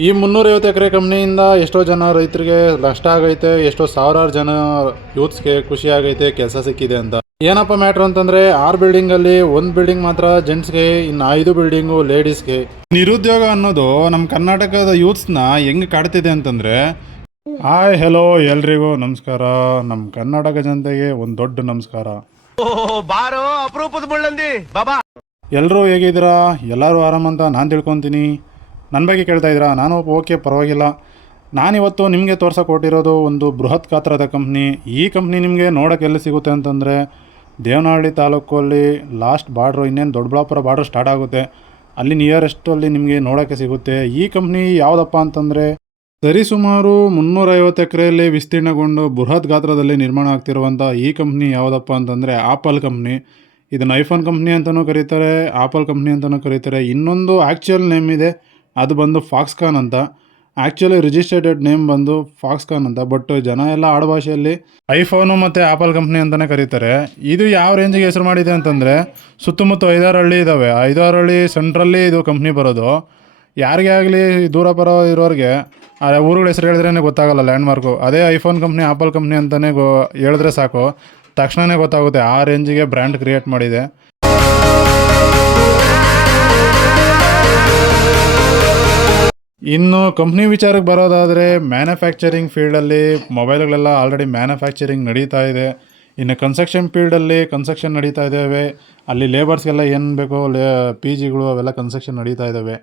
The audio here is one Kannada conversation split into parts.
ಈ 350 ಎಕರೆ ಕಂಪ್ನಿಯಿಂದ ಎಷ್ಟೋ ಜನ ರೈತರಿಗೆ ನಷ್ಟ ಆಗೈತೆ, ಎಷ್ಟೋ ಸಾವಿರಾರು ಜನ ಯೂತ್ಸ್ಗೆ ಖುಷಿ ಆಗೈತೆ, ಕೆಲಸ ಸಿಕ್ಕಿದೆ ಅಂತ. ಏನಪ್ಪ ಮ್ಯಾಟ್ರ್ ಅಂತಂದರೆ 6 ಬಿಲ್ಡಿಂಗಲ್ಲಿ ಒಂದು ಬಿಲ್ಡಿಂಗ್ ಮಾತ್ರ ಜೆಂಟ್ಸ್ಗೆ, ಇನ್ನು 5 ಬಿಲ್ಡಿಂಗು ಲೇಡೀಸ್ಗೆ. ನಿರುದ್ಯೋಗ ಅನ್ನೋದು ನಮ್ಮ ಕರ್ನಾಟಕದ ಯೂತ್ಸ್ನ ಹೆಂಗೆ ಕಾಡ್ತಿದೆ ಅಂತಂದರೆ, ಹಾಯ್ ಹೆಲೋ ಎಲ್ರಿಗೂ ನಮಸ್ಕಾರ. ನಮ್ಮ ಕರ್ನಾಟಕ ಜನತೆಗೆ ಒಂದು ದೊಡ್ಡ ನಮಸ್ಕಾರ. ಬಾರೋ ಅಪರೂಪದ ಮುಳ್ಳಂದಿ ಬಾಬಾ. ಎಲ್ಲರೂ ಹೇಗಿದ್ದೀರಾ? ಎಲ್ಲರೂ ಆರಾಮಂತ ನಾನು ತಿಳ್ಕೊತೀನಿ. ನನ್ನ ಬಗ್ಗೆ ಕೇಳ್ತಾ ಇದ್ದೀರಾ? ನಾನು ಓಕೆ, ಪರವಾಗಿಲ್ಲ. ನಾನಿವತ್ತು ನಿಮಗೆ ತೋರ್ಸೋಕೆ ಕೊಟ್ಟಿರೋದು ಒಂದು ಬೃಹತ್ ಗಾತ್ರದ ಕಂಪ್ನಿ. ಈ ಕಂಪ್ನಿ ನಿಮಗೆ ನೋಡೋಕೆ ಎಲ್ಲಿ ಸಿಗುತ್ತೆ ಅಂತಂದರೆ, ದೇವನಹಳ್ಳಿ ತಾಲೂಕಲ್ಲಿ ಲಾಸ್ಟ್ ಬಾರ್ಡ್ರು, ಇನ್ನೇನು ದೊಡ್ಡಬಳ್ಳಾಪುರ ಬಾರ್ಡ್ರ್ ಸ್ಟಾರ್ಟ್ ಆಗುತ್ತೆ, ಅಲ್ಲಿ ನಿಯರೆಸ್ಟಲ್ಲಿ ನಿಮಗೆ ನೋಡೋಕ್ಕೆ ಸಿಗುತ್ತೆ. ಈ ಕಂಪ್ನಿ ಯಾವುದಪ್ಪ ಅಂತಂದರೆ, ಸರಿಸುಮಾರು 350 ಎಕರೆಯಲ್ಲಿ ವಿಸ್ತೀರ್ಣಗೊಂಡು ಬೃಹತ್ ಗಾತ್ರದಲ್ಲಿ ನಿರ್ಮಾಣ ಆಗ್ತಿರುವಂಥ ಈ ಕಂಪ್ನಿ ಯಾವುದಪ್ಪ ಅಂತಂದರೆ ಆಪಲ್ ಕಂಪ್ನಿ. ಇದನ್ನು ಐಫೋನ್ ಕಂಪ್ನಿ ಅಂತಲೂ ಕರೀತಾರೆ, ಆಪಲ್ ಕಂಪ್ನಿ ಅಂತಲೂ ಕರೀತಾರೆ. ಇನ್ನೊಂದು ಆ್ಯಕ್ಚುಯಲ್ ನೇಮ್ ಇದೆ, ಅದು ಬಂದು ಫಾಕ್ಸ್ಕಾನ್ ಅಂತ. ಆ್ಯಕ್ಚುಲಿ ರಿಜಿಸ್ಟರ್ಡ್ ನೇಮ್ ಬಂದು ಫಾಕ್ಸ್ಕಾನ್ ಅಂತ, ಬಟ್ ಜನ ಎಲ್ಲ ಆಡುಭಾಷೆಯಲ್ಲಿ ಐಫೋನು ಮತ್ತು ಆಪಲ್ ಕಂಪ್ನಿ ಅಂತಲೇ ಕರೀತಾರೆ. ಇದು ಯಾವ ರೇಂಜಿಗೆ ಹೆಸರು ಮಾಡಿದೆ ಅಂತಂದರೆ, ಸುತ್ತಮುತ್ತ 5-6 ಹಳ್ಳಿ ಇದ್ದಾವೆ. 5-6 ಹಳ್ಳಿ ಸೆಂಟ್ರಲ್ಲಿ ಇದು ಕಂಪ್ನಿ ಬರೋದು. ಯಾರಿಗೇ ಆಗಲಿ ದೂರ ಬರೋ ಇರೋರಿಗೆ ಆ ಊರುಗಳ ಹೆಸರು ಹೇಳಿದ್ರೇ ಗೊತ್ತಾಗಲ್ಲ, ಲ್ಯಾಂಡ್ಮಾರ್ಕು. ಅದೇ ಐಫೋನ್ ಕಂಪ್ನಿ ಆಪಲ್ ಕಂಪ್ನಿ ಅಂತಲೇ ಹೇಳಿದ್ರೆ ಸಾಕು, ತಕ್ಷಣವೇ ಗೊತ್ತಾಗುತ್ತೆ. ಆ ರೇಂಜಿಗೆ ಬ್ರ್ಯಾಂಡ್ ಕ್ರಿಯೇಟ್ ಮಾಡಿದೆ. ಇನ್ನು ಕಂಪ್ನಿ ವಿಚಾರಕ್ಕೆ ಬರೋದಾದರೆ, ಮ್ಯಾನುಫ್ಯಾಕ್ಚರಿಂಗ್ ಫೀಲ್ಡಲ್ಲಿ ಮೊಬೈಲ್ಗಳೆಲ್ಲ ಆಲ್ರೆಡಿ ಮ್ಯಾನುಫ್ಯಾಕ್ಚರಿಂಗ್ ನಡೀತಾ ಇದೆ. ಇನ್ನು ಕನ್ಸ್ಟ್ರಕ್ಷನ್ ಫೀಲ್ಡಲ್ಲಿ ಕನ್ಸ್ಟ್ರಕ್ಷನ್ ನಡೀತಾ ಇದ್ದಾವೆ. ಅಲ್ಲಿ ಲೇಬರ್ಸ್ಗೆಲ್ಲ ಏನು ಬೇಕೋ ಪಿ ಜಿಗಳು ಅವೆಲ್ಲ ಕನ್ಸ್ಟ್ರಕ್ಷನ್ ನಡೀತಾ ಇದ್ದಾವೆ.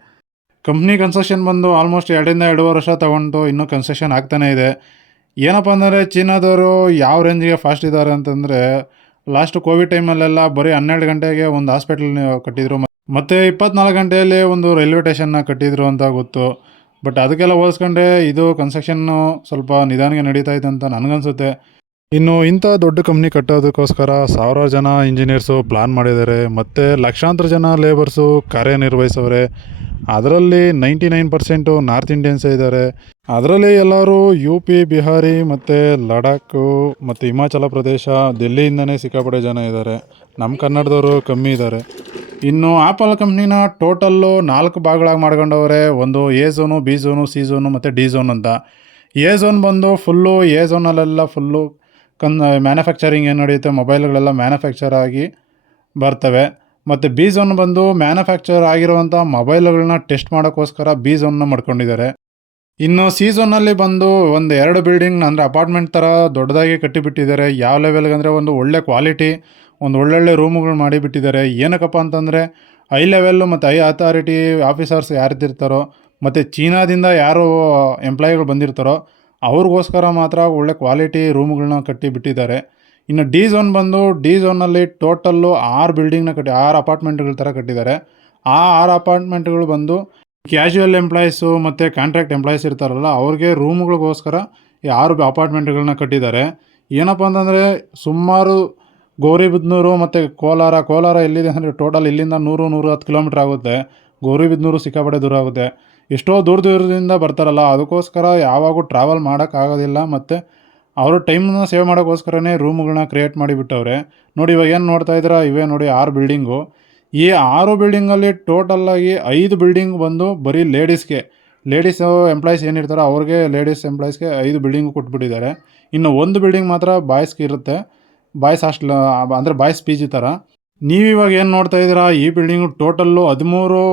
ಕಂಪ್ನಿ ಕನ್ಸ್ಟ್ರಕ್ಷನ್ ಬಂದು ಆಲ್ಮೋಸ್ಟ್ 2-2.5 ವರ್ಷ ತೊಗೊಂಡು ಇನ್ನೂ ಕನ್ಸ್ಟ್ರಕ್ಷನ್ ಆಗ್ತಾನೇ ಇದೆ. ಏನಪ್ಪ ಅಂದರೆ, ಚೀನಾದವರು ಯಾವ ರೇಂಜಿಗೆ ಫಾಸ್ಟ್ ಇದ್ದಾರೆ ಅಂತಂದರೆ, ಲಾಸ್ಟ್ ಕೋವಿಡ್ ಟೈಮಲ್ಲೆಲ್ಲ ಬರೀ 12 ಗಂಟೆಗೆ ಒಂದು ಹಾಸ್ಪಿಟಲ್ ಕಟ್ಟಿದ್ರು, ಮತ್ತು 24 ಗಂಟೆಯಲ್ಲಿ ಒಂದು ರೈಲ್ವೆ ಸ್ಟೇಷನ್ನ ಕಟ್ಟಿದ್ರು ಅಂತ ಗೊತ್ತು. ಬಟ್ ಅದಕ್ಕೆಲ್ಲ ಹೋಲಿಸ್ಕೊಂಡ್ರೆ ಇದು ಕನ್ಸ್ಟ್ರಕ್ಷನ್ನು ಸ್ವಲ್ಪ ನಿಧಾನಕ್ಕೆ ನಡೀತಾ ಇದೆ ಅಂತ ನನಗನ್ಸುತ್ತೆ. ಇನ್ನು ಇಂಥ ದೊಡ್ಡ ಕಂಪ್ನಿ ಕಟ್ಟೋದಕ್ಕೋಸ್ಕರ ಸಾವಿರಾರು ಜನ ಇಂಜಿನಿಯರ್ಸು ಪ್ಲ್ಯಾನ್ ಮಾಡಿದ್ದಾರೆ, ಮತ್ತು ಲಕ್ಷಾಂತರ ಜನ ಲೇಬರ್ಸು ಕಾರ್ಯನಿರ್ವಹಿಸೋರೆ. ಅದರಲ್ಲಿ 99% ನಾರ್ತ್ ಇಂಡಿಯನ್ಸೇ ಇದ್ದಾರೆ. ಅದರಲ್ಲಿ ಎಲ್ಲರೂ UP, ಬಿಹಾರಿ ಮತ್ತು ಲಡಾಖು ಮತ್ತು ಹಿಮಾಚಲ ಪ್ರದೇಶ, ದಿಲ್ಲಿಯಿಂದನೇ ಸಿಕ್ಕಾಪಟ್ಟೆ ಜನ ಇದ್ದಾರೆ. ನಮ್ಮ ಕನ್ನಡದವರು ಕಮ್ಮಿ ಇದ್ದಾರೆ. ಇನ್ನು ಆಪಲ್ ಕಂಪ್ನಿನ ಟೋಟಲ್ಲು 4 ಭಾಗಗಳಾಗಿ ಮಾಡ್ಕೊಂಡವ್ರೆ. ಒಂದು A zone, B zone, C zone ಮತ್ತು ಡಿ ಝೋನ್ ಅಂತ. ಎ ಝೋನ್ ಬಂದು ಫುಲ್ಲು, ಎ ಝೋನಲ್ಲೆಲ್ಲ ಫುಲ್ಲು ಮ್ಯಾನುಫ್ಯಾಕ್ಚರಿಂಗ್ ಏನು ನಡೆಯುತ್ತೆ, ಮೊಬೈಲ್ಗಳೆಲ್ಲ ಮ್ಯಾನುಫ್ಯಾಕ್ಚರ್ ಆಗಿ ಬರ್ತವೆ. ಮತ್ತು ಬಿ ಝೋನ್ ಬಂದು ಮ್ಯಾನುಫ್ಯಾಕ್ಚರ್ ಆಗಿರುವಂಥ ಮೊಬೈಲ್ಗಳನ್ನ ಟೆಸ್ಟ್ ಮಾಡೋಕ್ಕೋಸ್ಕರ ಬಿ ಝೋನ್ನ ಮಾಡ್ಕೊಂಡಿದ್ದಾರೆ. ಇನ್ನು ಸಿ ಝೋನಲ್ಲಿ ಬಂದು ಒಂದು 2 ಬಿಲ್ಡಿಂಗ್ ಅಂದರೆ ಅಪಾರ್ಟ್ಮೆಂಟ್ ಥರ ದೊಡ್ಡದಾಗಿ ಕಟ್ಟಿಬಿಟ್ಟಿದ್ದಾರೆ. ಯಾವ ಲೆವೆಲ್ಗೆ ಅಂದರೆ, ಒಂದು ಒಳ್ಳೆ ಕ್ವಾಲಿಟಿ, ಒಂದು ಒಳ್ಳೊಳ್ಳೆ ರೂಮುಗಳು ಮಾಡಿಬಿಟ್ಟಿದ್ದಾರೆ. ಏನಕ್ಕಪ್ಪ ಅಂತಂದರೆ, ಹೈ ಲೆವೆಲ್ಲು ಮತ್ತು ಹೈ ಅಥಾರಿಟಿ ಆಫೀಸರ್ಸ್ ಯಾರ್ದಿರ್ತಾರೋ, ಮತ್ತು ಚೀನಾದಿಂದ ಯಾರು ಎಂಪ್ಲಾಯಿಗಳು ಬಂದಿರ್ತಾರೋ ಅವ್ರಿಗೋಸ್ಕರ ಮಾತ್ರ ಒಳ್ಳೆ ಕ್ವಾಲಿಟಿ ರೂಮುಗಳನ್ನ ಕಟ್ಟಿಬಿಟ್ಟಿದ್ದಾರೆ. ಇನ್ನು ಡಿ ಝೋನ್ ಬಂದು, ಡಿ ಝೋನಲ್ಲಿ ಟೋಟಲ್ಲು 6 ಬಿಲ್ಡಿಂಗ್ನ 6 ಅಪಾರ್ಟ್ಮೆಂಟ್ಗಳ ಥರ ಕಟ್ಟಿದ್ದಾರೆ. ಆ 6 ಅಪಾರ್ಟ್ಮೆಂಟ್ಗಳು ಬಂದು ಕ್ಯಾಶುವಲ್ ಎಂಪ್ಲಾಯೀಸು ಮತ್ತು ಕಾಂಟ್ರಾಕ್ಟ್ ಎಂಪ್ಲಾಯೀಸ್ ಇರ್ತಾರಲ್ಲ, ಅವ್ರಿಗೆ ರೂಮ್ಗಳಿಗೋಸ್ಕರ ಈ 6 ಅಪಾರ್ಟ್ಮೆಂಟ್ಗಳನ್ನ ಕಟ್ಟಿದ್ದಾರೆ. ಏನಪ್ಪ ಅಂತಂದರೆ, ಸುಮಾರು ಗೌರಿಬಿದನೂರು ಮತ್ತು ಕೋಲಾರ ಎಲ್ಲಿದೆ ಅಂದರೆ, ಟೋಟಲ್ ಇಲ್ಲಿಂದ 100-110 ಕಿಲೋಮೀಟ್ರ್ ಆಗುತ್ತೆ. ಗೌರಿಬಿದನೂರು ಸಿಕ್ಕಾಪಟ್ಟೆ ದೂರ ಆಗುತ್ತೆ. ಎಷ್ಟೋ ದೂರದಿಂದ ಬರ್ತಾರಲ್ಲ, ಅದಕ್ಕೋಸ್ಕರ ಯಾವಾಗೂ ಟ್ರಾವೆಲ್ ಮಾಡೋಕ್ಕಾಗೋದಿಲ್ಲ. ಮತ್ತು ಅವರು ಟೈಮನ್ನ ಸೇವ್ ಮಾಡೋಕ್ಕೋಸ್ಕರನೇ ರೂಮುಗಳನ್ನ ಕ್ರಿಯೇಟ್ ಮಾಡಿಬಿಟ್ಟವ್ರೆ. ನೋಡಿ, ಇವಾಗ ಏನು ನೋಡ್ತಾ ಇದ್ದೀರಾ, ಇವೇ ನೋಡಿ 6 ಬಿಲ್ಡಿಂಗು. ಈ 6 ಬಿಲ್ಡಿಂಗಲ್ಲಿ ಟೋಟಲ್ಲಾಗಿ 5 ಬಿಲ್ಡಿಂಗ್ ಬಂದು ಬರೀ ಲೇಡೀಸ್ ಎಂಪ್ಲಾಯೀಸ್ ಏನಿರ್ತಾರೋ ಅವ್ರಿಗೆ, ಲೇಡೀಸ್ ಎಂಪ್ಲಾಯೀಸ್ಗೆ 5 ಬಿಲ್ಡಿಂಗು ಕೊಟ್ಬಿಟ್ಟಿದ್ದಾರೆ. ಇನ್ನು ಒಂದು ಬಿಲ್ಡಿಂಗ್ ಮಾತ್ರ ಬಾಯ್ಸ್ಗೆ ಇರುತ್ತೆ, ಬಾಯ್ಸ್ ಹಾಸ್ಟೆಲ್ ಅಂದರೆ ಬಾಯ್ಸ್ ಪಿ ಜಿ ಥರ. ನೀವಿವಾಗ ಏನು ನೋಡ್ತಾ ಇದ್ದೀರಾ, ಈ ಬಿಲ್ಡಿಂಗು ಟೋಟಲ್ಲು 13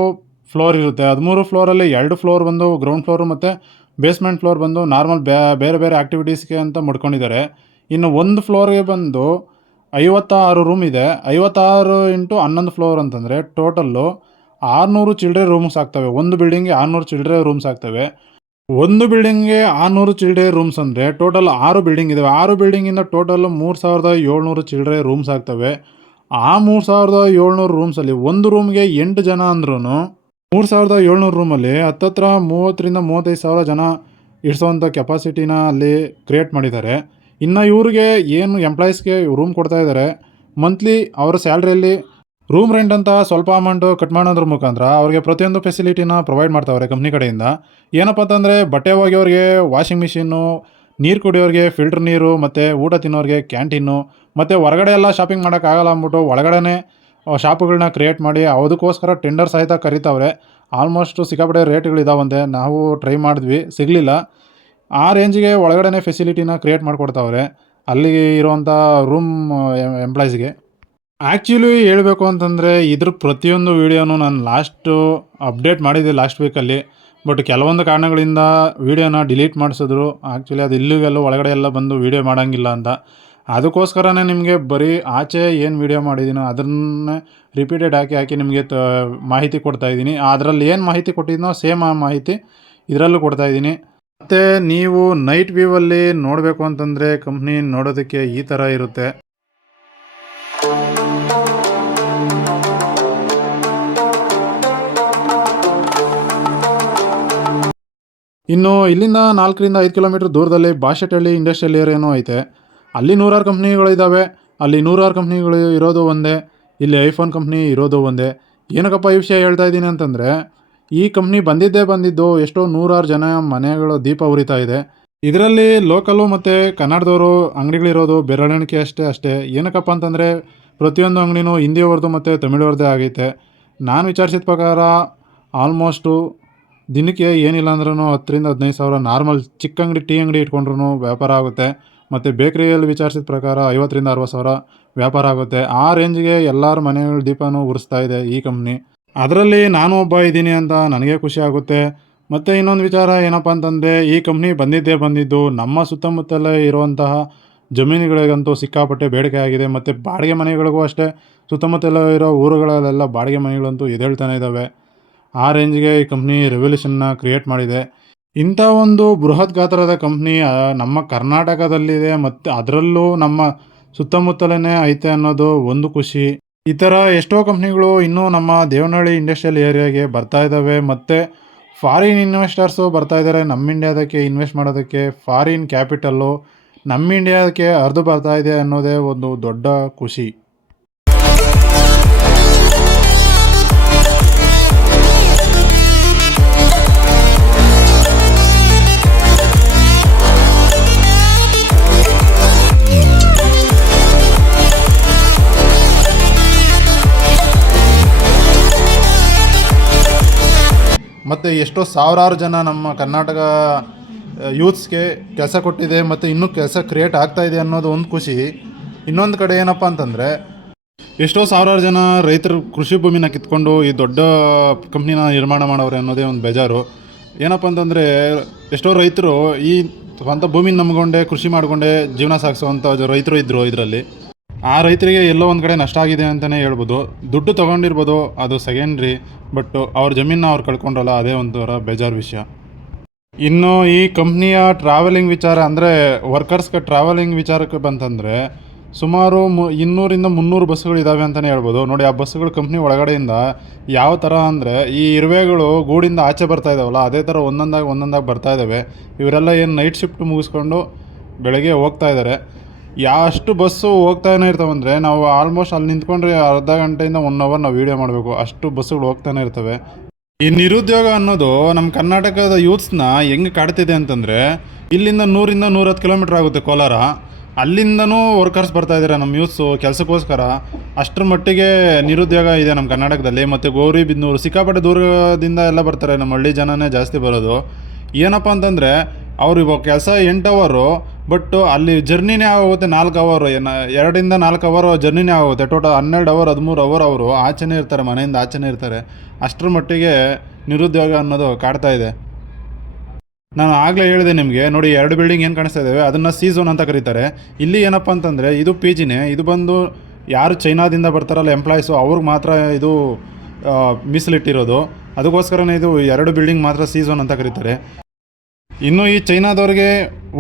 ಫ್ಲೋರ್ ಇರುತ್ತೆ. 13 ಫ್ಲೋರಲ್ಲಿ 2 ಫ್ಲೋರ್ ಬಂದು ಗ್ರೌಂಡ್ ಫ್ಲೋರು ಮತ್ತು ಬೇಸ್ಮೆಂಟ್ ಫ್ಲೋರ್ ಬಂದು ನಾರ್ಮಲ್ ಬೇರೆ ಬೇರೆ ಆ್ಯಕ್ಟಿವಿಟೀಸ್ಗೆ ಅಂತ ಮಾಡ್ಕೊಂಡಿದ್ದಾರೆ. ಇನ್ನು ಒಂದು ಫ್ಲೋರ್ಗೆ ಬಂದು 56 ರೂಮ್ ಇದೆ. 56 ಇಂಟು 11 ಫ್ಲೋರ್ ಅಂತಂದರೆ ಟೋಟಲ್ಲು 600 ಚಿಲ್ಡ್ರೆ ರೂಮ್ಸ್ ಆಗ್ತವೆ. ಒಂದು ಬಿಲ್ಡಿಂಗ್ಗೆ 600 ಚಿಲ್ಡ್ರೆ ರೂಮ್ಸ್ ಆಗ್ತವೆ. ಒಂದು ಬಿಲ್ಡಿಂಗ್ಗೆ 600 ಚಿಲ್ಡ್ರೆ ರೂಮ್ಸ್ ಅಂದರೆ ಟೋಟಲ್ 6 ಬಿಲ್ಡಿಂಗ್ ಇದ್ದಾವೆ. 6 ಬಿಲ್ಡಿಂಗಿಂದ ಟೋಟಲ್ 3700 ಚಿಲ್ಡ್ರೆ ರೂಮ್ಸ್ ಆಗ್ತವೆ. ಆ 3700 ರೂಮ್ಸಲ್ಲಿ ಒಂದು ರೂಮ್ಗೆ 8 ಜನ ಅಂದ್ರೂ 3700 ರೂಮಲ್ಲಿ ಹತ್ತತ್ರ 30,000-35,000 ಜನ ಇಡಿಸೋವಂಥ ಕೆಪಾಸಿಟಿನ ಅಲ್ಲಿ ಕ್ರಿಯೇಟ್ ಮಾಡಿದ್ದಾರೆ. ಇನ್ನು ಇವ್ರಿಗೆ ಏನು ಎಂಪ್ಲಾಯೀಸ್ಗೆ ರೂಮ್ ಕೊಡ್ತಾ ಇದ್ದಾರೆ, ಮಂತ್ಲಿ ಅವರ ಸ್ಯಾಲ್ರಿಯಲ್ಲಿ ರೂಮ್ ರೆಂಟ್ ಅಂತ ಸ್ವಲ್ಪ ಅಮೌಂಟು ಕಟ್ ಮಾಡೋದ್ರ ಮುಖಾಂತರ ಅವ್ರಿಗೆ ಪ್ರತಿಯೊಂದು ಫೆಸಿಲಿಟಿನ ಪ್ರೊವೈಡ್ ಮಾಡ್ತಾವ್ರೆ ಕಂಪ್ನಿ ಕಡೆಯಿಂದ. ಏನಪ್ಪ ಅಂತಂದರೆ, ಬಟ್ಟೆ ಒಗೆಯೋರಿಗೆ ವಾಷಿಂಗ್ ಮಿಷಿನ್ನು, ನೀರು ಕುಡಿಯೋರಿಗೆ ಫಿಲ್ಟ್ರ್ ನೀರು, ಮತ್ತು ಊಟ ತಿನ್ನೋರಿಗೆ ಕ್ಯಾಂಟೀನು, ಮತ್ತು ಹೊರಗಡೆ ಎಲ್ಲ ಶಾಪಿಂಗ್ ಮಾಡೋಕ್ಕಾಗಲ್ಲ ಅಂದ್ಬಿಟ್ಟು ಒಳಗಡೆ ಶಾಪುಗಳನ್ನ ಕ್ರಿಯೇಟ್ ಮಾಡಿ ಅದಕ್ಕೋಸ್ಕರ ಟೆಂಡರ್ ಸಹಿತ ಕರಿತಾವ್ರೆ. ಆಲ್ಮೋಸ್ಟು ಸಿಕ್ಕಾಪಟ್ಟೆ ರೇಟ್ಗಳಿದಾವಂತೆ. ನಾವು ಟ್ರೈ ಮಾಡಿದ್ವಿ, ಸಿಗಲಿಲ್ಲ. ಆ ರೇಂಜಿಗೆ ಒಳಗಡೆ ಫೆಸಿಲಿಟಿನ ಕ್ರಿಯೇಟ್ ಮಾಡಿಕೊಡ್ತಾವ್ರೆ ಅಲ್ಲಿ ಇರುವಂಥ ರೂಮ್ ಎಂಪ್ಲಾಯೀಸ್ಗೆ. ಆ್ಯಕ್ಚುಲಿ ಹೇಳಬೇಕು ಅಂತಂದರೆ ಇದ್ರ ಪ್ರತಿಯೊಂದು ವೀಡಿಯೋನು ನಾನು ಅಪ್ಡೇಟ್ ಮಾಡಿದ್ದೆ ಲಾಸ್ಟ್ ವೀಕಲ್ಲಿ. ಬಟ್ ಕೆಲವೊಂದು ಕಾರಣಗಳಿಂದ ವೀಡಿಯೋನ ಡಿಲೀಟ್ ಮಾಡಿಸಿದ್ರು. ಆ್ಯಕ್ಚುಲಿ ಅದು ಇಲ್ಲಿಗೆಲ್ಲ ಒಳಗಡೆ ಎಲ್ಲ ಬಂದು ವೀಡಿಯೋ ಮಾಡೋಂಗಿಲ್ಲ ಅಂತ. ಅದಕ್ಕೋಸ್ಕರನೇ ನಿಮಗೆ ಬರೀ ಆಚೆ ಏನು ವೀಡಿಯೋ ಮಾಡಿದ್ದೀನೋ ಅದನ್ನೇ ರಿಪೀಟೆಡ್ ಹಾಕಿ ನಿಮಗೆ ಮಾಹಿತಿ ಕೊಡ್ತಾಯಿದ್ದೀನಿ. ಅದರಲ್ಲಿ ಏನು ಮಾಹಿತಿ ಕೊಟ್ಟಿದ್ದೀನೋ ಸೇಮ್ ಆ ಮಾಹಿತಿ ಇದರಲ್ಲೂ ಕೊಡ್ತಾಯಿದ್ದೀನಿ. ಮತ್ತು ನೀವು ನೈಟ್ ವ್ಯೂವಲ್ಲಿ ನೋಡಬೇಕು ಅಂತಂದರೆ ಕಂಪ್ನಿ ನೋಡೋದಕ್ಕೆ ಈ ಥರ ಇರುತ್ತೆ. ಇನ್ನು ಇಲ್ಲಿಂದ 4ರಿಂದ 5 ಕಿಲೋಮೀಟ್ರ್ ದೂರದಲ್ಲಿ ಬಾಶೆಟ್ಟಹಳ್ಳಿ ಇಂಡಸ್ಟ್ರಿಯಲ್ ಏರಿಯಾನೂ ಐತೆ. ಅಲ್ಲಿ ನೂರಾರು ಕಂಪ್ನಿಗಳಿದ್ದಾವೆ. ಅಲ್ಲಿ ನೂರಾರು ಕಂಪ್ನಿಗಳು ಇರೋದು ಒಂದೇ, ಇಲ್ಲಿ ಐಫೋನ್ ಕಂಪ್ನಿ ಇರೋದು ಒಂದೇ. ಏನಕ್ಕಪ್ಪ ಈ ವಿಷಯ ಹೇಳ್ತಾ ಇದ್ದೀನಿ ಅಂತಂದರೆ, ಈ ಕಂಪ್ನಿ ಬಂದಿದ್ದು ಎಷ್ಟೋ ನೂರಾರು ಜನ ಮನೆಗಳು ದೀಪ ಉರಿತಾ ಇದೆ. ಇದರಲ್ಲಿ ಲೋಕಲು ಮತ್ತು ಕನ್ನಡದವರು ಅಂಗಡಿಗಳಿರೋದು ಬೆರಳೆಣಿಕೆ ಅಷ್ಟೇ. ಏನಕ್ಕಪ್ಪ ಅಂತಂದರೆ ಪ್ರತಿಯೊಂದು ಅಂಗಡಿನೂ ಹಿಂದಿಯವ್ರದ್ದು ಮತ್ತು ತಮಿಳವ್ರದ್ದೇ ಆಗೈತೆ. ನಾನು ವಿಚಾರಿಸಿದ ಪ್ರಕಾರ ಆಲ್ಮೋಸ್ಟು ದಿನಕ್ಕೆ ಏನಿಲ್ಲ ಅಂದ್ರೂ 10ರಿಂದ 15 ಸಾವಿರ ನಾರ್ಮಲ್ ಚಿಕ್ಕ ಅಂಗಡಿ ಟೀ ಅಂಗಡಿ ಇಟ್ಕೊಂಡ್ರೂ ವ್ಯಾಪಾರ ಆಗುತ್ತೆ. ಮತ್ತು ಬೇಕ್ರಿಯಲ್ಲಿ ವಿಚಾರಿಸಿದ ಪ್ರಕಾರ 50ರಿಂದ 60 ಸಾವಿರ ವ್ಯಾಪಾರ ಆಗುತ್ತೆ. ಆ ರೇಂಜ್ಗೆ ಎಲ್ಲರ ಮನೆಗಳ ದೀಪನೂ ಉರಿಸ್ತಾ ಇದೆ ಈ ಕಂಪ್ನಿ. ಅದರಲ್ಲಿ ನಾನು ಒಬ್ಬ ಇದ್ದೀನಿ ಅಂತ ನನಗೆ ಖುಷಿ ಆಗುತ್ತೆ. ಮತ್ತು ಇನ್ನೊಂದು ವಿಚಾರ ಏನಪ್ಪ ಅಂತಂದರೆ, ಈ ಕಂಪ್ನಿ ಬಂದಿದ್ದು ನಮ್ಮ ಸುತ್ತಮುತ್ತಲೇ ಇರುವಂತಹ ಜಮೀನುಗಳಿಗಂತೂ ಸಿಕ್ಕಾಪಟ್ಟೆ ಬೇಡಿಕೆ ಆಗಿದೆ. ಮತ್ತು ಬಾಡಿಗೆ ಮನೆಗಳಿಗೂ ಅಷ್ಟೇ, ಸುತ್ತಮುತ್ತಲ ಇರೋ ಊರುಗಳಲ್ಲೆಲ್ಲ ಬಾಡಿಗೆ ಮನೆಗಳಂತೂ ಎದ್ದೇಳ್ತಾನೆ ಇದ್ದಾವೆ. ಆ ರೇಂಜ್ಗೆ ಈ ಕಂಪ್ನಿ ರೆವಲ್ಯೂಷನ್ನ ಕ್ರಿಯೇಟ್ ಮಾಡಿದೆ. ಇಂಥ ಒಂದು ಬೃಹತ್ ಗಾತ್ರದ ಕಂಪ್ನಿ ನಮ್ಮ ಕರ್ನಾಟಕದಲ್ಲಿದೆ ಮತ್ತು ಅದರಲ್ಲೂ ನಮ್ಮ ಸುತ್ತಮುತ್ತಲೇ ಐತೆ ಅನ್ನೋದು ಒಂದು ಖುಷಿ. ಈ ಥರ ಎಷ್ಟೋ ಕಂಪ್ನಿಗಳು ಇನ್ನೂ ನಮ್ಮ ದೇವನಹಳ್ಳಿ ಇಂಡಸ್ಟ್ರಿಯಲ್ ಏರಿಯಾಗೆ ಬರ್ತಾ ಇದ್ದಾವೆ. ಮತ್ತು ಫಾರಿನ್ ಇನ್ವೆಸ್ಟರ್ಸು ಬರ್ತಾ ಇದ್ದಾರೆ ನಮ್ಮ ಇಂಡಿಯಾದಕ್ಕೆ ಇನ್ವೆಸ್ಟ್ ಮಾಡೋದಕ್ಕೆ. ಫಾರಿನ್ ಕ್ಯಾಪಿಟಲ್ಲು ನಮ್ಮ ಇಂಡಿಯಾದಕ್ಕೆ ಹರಿದು ಬರ್ತಾ ಇದೆ ಅನ್ನೋದೇ ಒಂದು ದೊಡ್ಡ ಖುಷಿ. ಮತ್ತು ಎಷ್ಟೋ ಸಾವಿರಾರು ಜನ ನಮ್ಮ ಕರ್ನಾಟಕ ಯೂತ್ಸ್ಗೆ ಕೆಲಸ ಕೊಟ್ಟಿದೆ ಮತ್ತು ಇನ್ನೂ ಕೆಲಸ ಕ್ರಿಯೇಟ್ ಆಗ್ತಾಯಿದೆ ಅನ್ನೋದು ಒಂದು ಖುಷಿ. ಇನ್ನೊಂದು ಕಡೆ ಏನಪ್ಪ ಅಂತಂದರೆ, ಎಷ್ಟೋ ಸಾವಿರಾರು ಜನ ರೈತರು ಕೃಷಿ ಭೂಮಿನ ಕಿತ್ಕೊಂಡು ಈ ದೊಡ್ಡ ಕಂಪ್ನಿನ ನಿರ್ಮಾಣ ಮಾಡೋರೆ ಅನ್ನೋದೇ ಒಂದು ಬೇಜಾರು. ಏನಪ್ಪ ಅಂತಂದರೆ, ಎಷ್ಟೋ ರೈತರು ಈ ಸ್ವಂತ ಭೂಮಿನ ನಂಬ್ಕೊಂಡೆ ಕೃಷಿ ಮಾಡಿಕೊಂಡೆ ಜೀವನ ಸಾಗಿಸುವಂಥ ರೈತರು ಇದ್ದರು ಇದರಲ್ಲಿ. ಆ ರೈತರಿಗೆ ಎಲ್ಲೋ ಒಂದು ಕಡೆ ನಷ್ಟ ಆಗಿದೆ ಅಂತಲೇ ಹೇಳ್ಬೋದು. ದುಡ್ಡು ತೊಗೊಂಡಿರ್ಬೋದು, ಅದು ಸೆಕೆಂಡ್ರಿ. ಬಟ್ ಅವ್ರ ಜಮೀನನ್ನ ಅವ್ರು ಕಳ್ಕೊಂಡ್ರಲ್ಲ, ಅದೇ ಒಂಥರ ಬೇಜಾರು ವಿಷಯ. ಇನ್ನು ಈ ಕಂಪ್ನಿಯ ಟ್ರಾವೆಲಿಂಗ್ ವಿಚಾರ ಅಂದರೆ, ವರ್ಕರ್ಸ್ಗೆ ಟ್ರಾವೆಲಿಂಗ್ ವಿಚಾರಕ್ಕೆ ಬಂತಂದರೆ ಸುಮಾರು 200ರಿಂದ 300 ಬಸ್ಸುಗಳಿದ್ದಾವೆ ಅಂತಲೇ ಹೇಳ್ಬೋದು. ನೋಡಿ, ಆ ಬಸ್ಸುಗಳು ಕಂಪ್ನಿ ಒಳಗಡೆಯಿಂದ ಯಾವ ಥರ ಅಂದರೆ, ಈ ಇರುವೆಗಳು ಗೂಡಿಂದ ಆಚೆ ಬರ್ತಾ ಇದ್ದಾವಲ್ಲ, ಅದೇ ಥರ ಒಂದೊಂದಾಗಿ ಬರ್ತಾ ಇದ್ದಾವೆ. ಇವರೆಲ್ಲ ಏನು ನೈಟ್ ಶಿಫ್ಟ್ ಮುಗಿಸ್ಕೊಂಡು ಬೆಳಗ್ಗೆ ಹೋಗ್ತಾ ಇದ್ದಾರೆ. ಅಷ್ಟು ಬಸ್ಸು ಹೋಗ್ತಾನೆ ಇರ್ತಾವಂದರೆ, ನಾವು ಆಲ್ಮೋಸ್ಟ್ ಅಲ್ಲಿ ನಿಂತ್ಕೊಂಡ್ರೆ ಅರ್ಧ ಗಂಟೆಯಿಂದ 1 ಅವರ್ ನಾವು ವೀಡಿಯೋ ಮಾಡಬೇಕು, ಅಷ್ಟು ಬಸ್ಸುಗಳು ಹೋಗ್ತಾನೆ ಇರ್ತವೆ. ಈ ನಿರುದ್ಯೋಗ ಅನ್ನೋದು ನಮ್ಮ ಕರ್ನಾಟಕದ ಯೂತ್ಸ್ನ ಹೆಂಗೆ ಕಾಡ್ತಿದೆ ಅಂತಂದರೆ, ಇಲ್ಲಿಂದ 100ರಿಂದ 110 ಕಿಲೋಮೀಟ್ರ್ ಆಗುತ್ತೆ ಕೋಲಾರ. ಅಲ್ಲಿಂದನೂ ವರ್ಕರ್ಸ್ ಬರ್ತಾಯಿದ್ದಾರೆ ನಮ್ಮ ಯೂತ್ಸು ಕೆಲಸಕ್ಕೋಸ್ಕರ. ಅಷ್ಟರ ಮಟ್ಟಿಗೆ ನಿರುದ್ಯೋಗ ಇದೆ ನಮ್ಮ ಕರ್ನಾಟಕದಲ್ಲಿ. ಮತ್ತು ಗೌರಿಬಿದನೂರು ಸಿಕ್ಕಾಪಟ್ಟೆ ದೂರದಿಂದ ಎಲ್ಲ ಬರ್ತಾರೆ, ನಮ್ಮ ಹಳ್ಳಿ ಜನನೇ ಜಾಸ್ತಿ ಬರೋದು. ಏನಪ್ಪ ಅಂತಂದರೆ, ಅವರು ಇವಾಗ ಕೆಲಸ 8 ಅವರು, ಬಟ್ ಅಲ್ಲಿ ಜರ್ನಿನೇ ಆಗೋಗುತ್ತೆ 4 ಅವರು. 2ರಿಂದ 4 ಅವರ್ ಜರ್ನಿನೇ ಆಗುತ್ತೆ. ಟೋಟಲ್ 12 ಅವರ್ 13 ಅವರ್ ಅವರು ಆಚೆನೇ ಇರ್ತಾರೆ, ಮನೆಯಿಂದ ಆಚೆನೇ ಇರ್ತಾರೆ. ಅಷ್ಟರ ಮಟ್ಟಿಗೆ ನಿರುದ್ಯೋಗ ಅನ್ನೋದು ಕಾಡ್ತಾ ಇದೆ. ನಾನು ಆಗಲೇ ಹೇಳಿದೆ ನಿಮಗೆ, ನೋಡಿ 2 ಬಿಲ್ಡಿಂಗ್ ಏನು ಕಾಣಿಸ್ತಾ ಇದ್ದಾವೆ ಅದನ್ನು ಸಿ-ಝೋನ್ ಅಂತ ಕರೀತಾರೆ. ಇಲ್ಲಿ ಏನಪ್ಪ ಅಂತಂದರೆ, ಇದು ಪಿ ಜಿನೇ. ಇದು ಬಂದು ಯಾರು ಚೈನಾದಿಂದ ಬರ್ತಾರಲ್ಲ ಎಂಪ್ಲಾಯೀಸು, ಅವ್ರಿಗೆ ಮಾತ್ರ ಇದು ಮೀಸಲಿಟ್ಟಿರೋದು. ಅದಕ್ಕೋಸ್ಕರನೇ ಇದು 2 ಬಿಲ್ಡಿಂಗ್ ಮಾತ್ರ ಸಿ-ಝೋನ್ ಅಂತ ಕರೀತಾರೆ. ಇನ್ನು ಈ ಚೈನಾದವ್ರಿಗೆ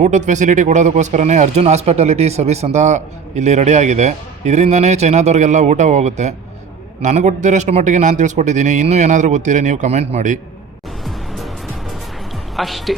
ಊಟದ ಫೆಸಿಲಿಟಿ ಕೊಡೋದಕ್ಕೋಸ್ಕರನೇ ಅರ್ಜುನ್ ಹಾಸ್ಪಿಟಾಲಿಟಿ ಸರ್ವಿಸ್ ಅಂತ ಇಲ್ಲಿ ರೆಡಿಯಾಗಿದೆ. ಇದರಿಂದನೇ ಚೈನಾದವ್ರಿಗೆಲ್ಲ ಊಟ ಹೋಗುತ್ತೆ. ನನಗೆ ಗೊತ್ತಿರೋಷ್ಟು ಮಟ್ಟಿಗೆ ನಾನು ತಿಳಿಸ್ಕೊಟ್ಟಿದ್ದೀನಿ. ಇನ್ನೂ ಏನಾದರೂ ಗೊತ್ತಿದ್ರೆ ನೀವು ಕಮೆಂಟ್ ಮಾಡಿ ಅಷ್ಟೇ.